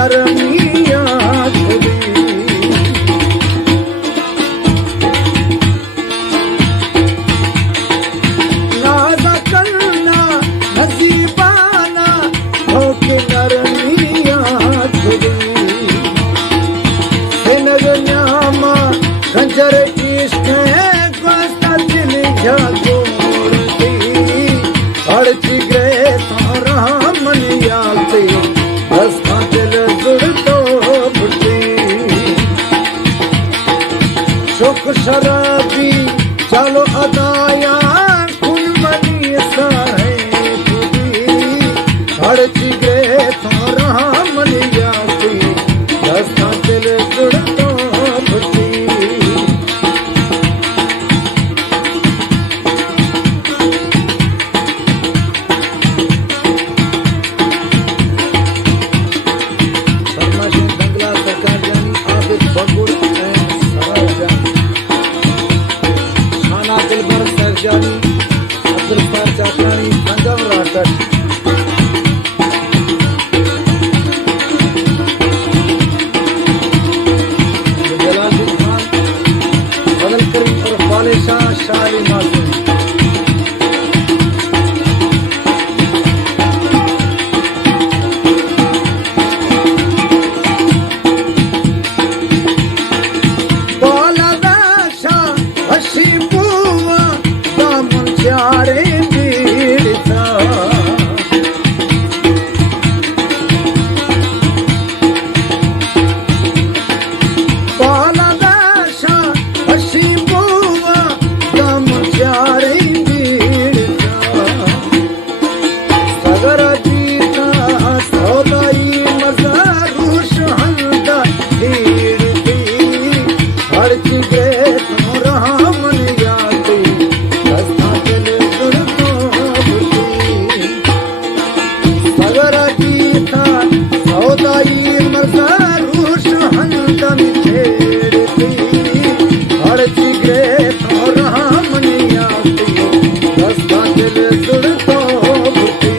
नरमिया खुदी नाज़ा करना नसीबाना होके नरमिया खुदी हिनर न्यामा गंजर इश्क है कोस्ता दिल जागो मोड़ती अड़ची गए तारा मन याते रस्ता दिल जुड़तो बुढ़ती शुक शराबी चलो अदाया कुल बनी साहे खुदी अड़ची गए तारा मन याते रस्ता दिल जुड़तो बुढ़ती जानी अब्दुल फार चाकरानी संगम राकट जलालुद्दीन खान बदल करीम और फाले शाह शाली मासूम प्यारे पीड़िता पाला दाशा हसी बुआ दम प्यारे पीड़िता सगर जीता सौदाई मज़ारूश हंदा पीड़िती हर चिगे तो रहा मन याती सौदाई मज़ारूश हंदम छेड़ती अड़ची गए तो रहा मन याती रस्ता दिल जुड़तो बुढ़ती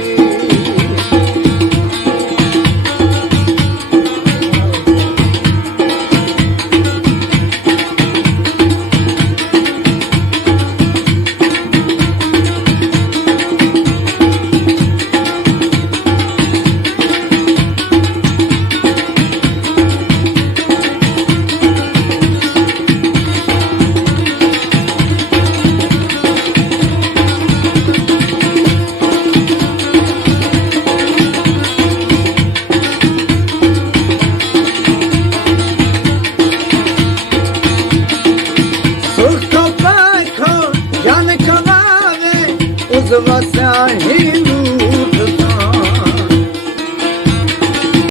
Você